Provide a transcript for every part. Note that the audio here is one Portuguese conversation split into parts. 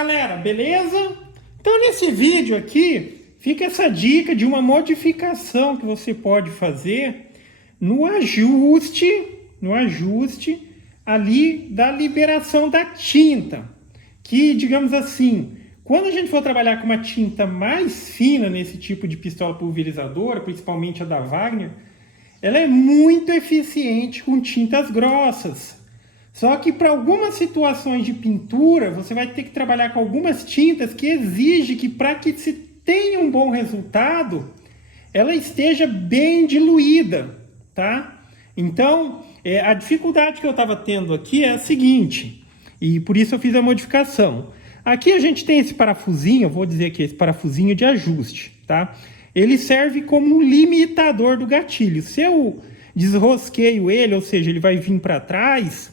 galera, beleza? Então nesse vídeo aqui fica essa dica de uma modificação que você pode fazer no ajuste ali da liberação da tinta. Que, digamos assim, quando a gente for trabalhar com uma tinta mais fina nesse tipo de pistola pulverizadora, principalmente a da Wagner, ela é muito eficiente com tintas grossas. Só que para algumas situações de pintura, você vai ter que trabalhar com algumas tintas que exigem que para que se tenha um bom resultado, ela esteja bem diluída, tá? Então, a dificuldade que eu estava tendo aqui é a seguinte, e por isso eu fiz a modificação. Aqui a gente tem esse parafusinho, eu vou dizer aqui, esse parafusinho de ajuste, tá? Ele serve como um limitador do gatilho. Se eu desrosqueio ele, ou seja, ele vai vir para trás,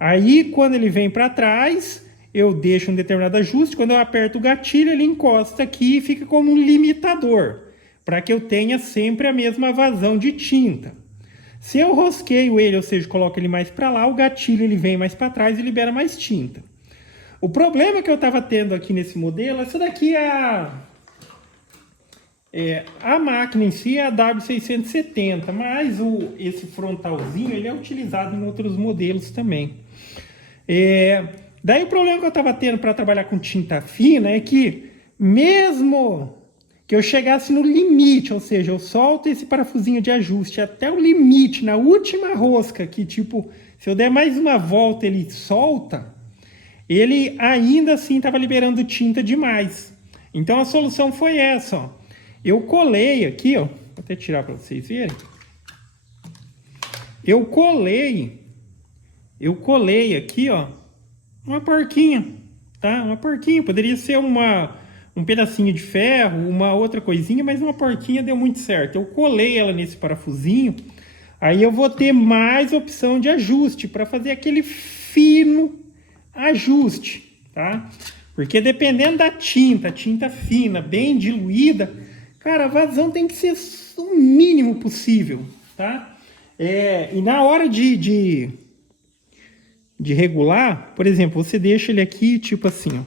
aí quando ele vem para trás, eu deixo um determinado ajuste, quando eu aperto o gatilho, ele encosta aqui e fica como um limitador, para que eu tenha sempre a mesma vazão de tinta. Se eu rosqueio ele, ou seja, coloco ele mais para lá, o gatilho ele vem mais para trás e libera mais tinta. O problema que eu estava tendo aqui nesse modelo, essa daqui é a máquina em si é a W670, mas esse frontalzinho ele é utilizado em outros modelos também. Daí o problema que eu estava tendo para trabalhar com tinta fina é que mesmo que eu chegasse no limite, ou seja, eu solto esse parafusinho de ajuste até o limite, na última rosca, que tipo, se eu der mais uma volta ele solta, ele ainda assim estava liberando tinta demais. Então a solução foi essa, ó. Eu colei aqui, ó, vou até tirar para vocês verem. Eu colei aqui, ó, uma porquinha, tá? Uma porquinha, poderia ser um pedacinho de ferro, uma outra coisinha, mas uma porquinha deu muito certo. Eu colei ela nesse parafusinho, aí eu vou ter mais opção de ajuste para fazer aquele fino ajuste, tá? Porque dependendo da tinta fina, bem diluída, cara, a vazão tem que ser o mínimo possível, tá? E na hora de regular, por exemplo, você deixa ele aqui, tipo assim, ó,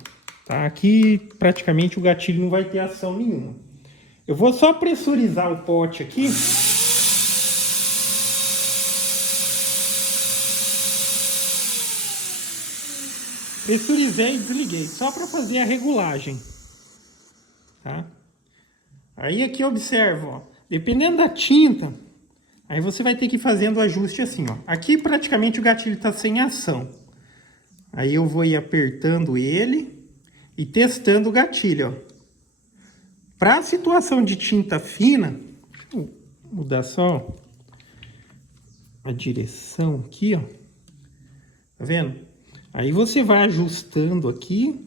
tá? Aqui praticamente o gatilho não vai ter ação nenhuma. Eu vou só pressurizar o pote aqui. Pressurizei e desliguei, só para fazer a regulagem, tá? Aí aqui observa, ó, dependendo da tinta, aí você vai ter que ir fazendo o ajuste assim, ó. Aqui praticamente o gatilho está sem ação. Aí eu vou ir apertando ele e testando o gatilho, ó. Para a situação de tinta fina, vou mudar só a direção aqui, ó. Tá vendo? Aí você vai ajustando aqui,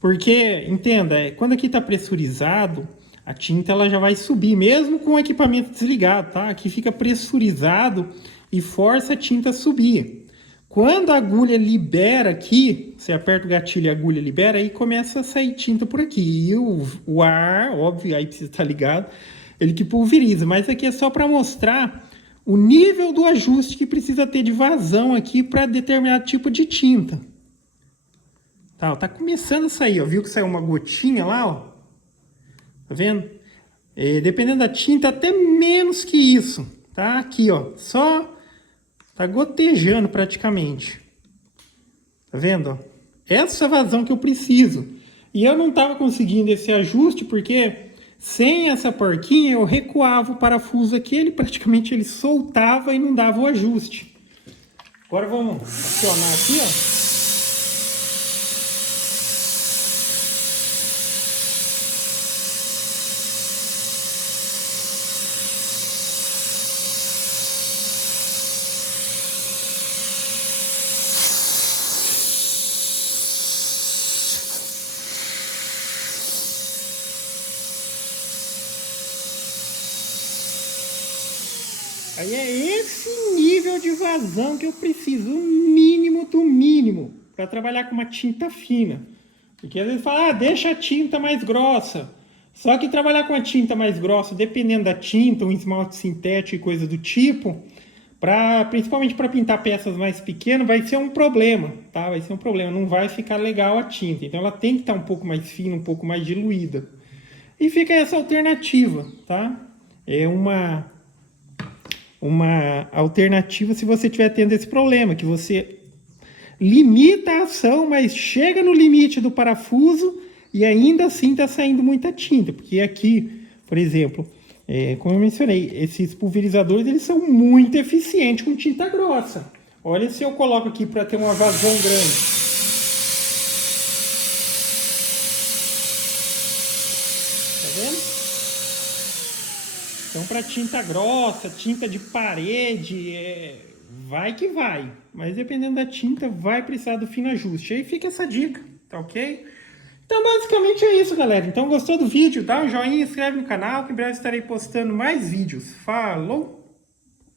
porque, entenda, quando aqui está pressurizado, a tinta ela já vai subir, mesmo com o equipamento desligado, tá? Aqui fica pressurizado e força a tinta a subir. Quando a agulha libera aqui, você aperta o gatilho e a agulha libera, aí começa a sair tinta por aqui. E o ar, óbvio, aí precisa estar ligado, ele que pulveriza. Mas aqui é só para mostrar o nível do ajuste que precisa ter de vazão aqui para determinado tipo de tinta. Tá começando a sair, ó. Viu que saiu uma gotinha lá, ó? Tá vendo? Dependendo da tinta, até menos que isso, tá? Aqui, ó, só tá gotejando praticamente. Tá vendo, ó? Essa vazão que eu preciso. E eu não tava conseguindo esse ajuste porque sem essa porquinha eu recuava o parafuso aqui, ele praticamente ele soltava e não dava o ajuste. Agora vamos acionar aqui, ó. Aí é esse nível de vazão que eu preciso, o mínimo do mínimo, para trabalhar com uma tinta fina. Porque às vezes fala, deixa a tinta mais grossa. Só que trabalhar com a tinta mais grossa, dependendo da tinta, um esmalte sintético e coisa do tipo, Principalmente para pintar peças mais pequenas, vai ser um problema, tá? Vai ser um problema, não vai ficar legal a tinta. Então ela tem que estar um pouco mais fina, um pouco mais diluída. E fica essa alternativa, tá? É uma alternativa se você estiver tendo esse problema, que você limita a ação, mas chega no limite do parafuso e ainda assim está saindo muita tinta. Porque aqui, por exemplo, como eu mencionei, esses pulverizadores eles são muito eficientes com tinta grossa. Olha se eu coloco aqui para ter uma vazão grande. Tá vendo? Então, para tinta grossa, tinta de parede, vai que vai. Mas dependendo da tinta, vai precisar do fino ajuste. Aí fica essa dica, tá ok? Então, basicamente é isso, galera. Então, gostou do vídeo? Dá um joinha, inscreve no canal, que em breve estarei postando mais vídeos. Falou!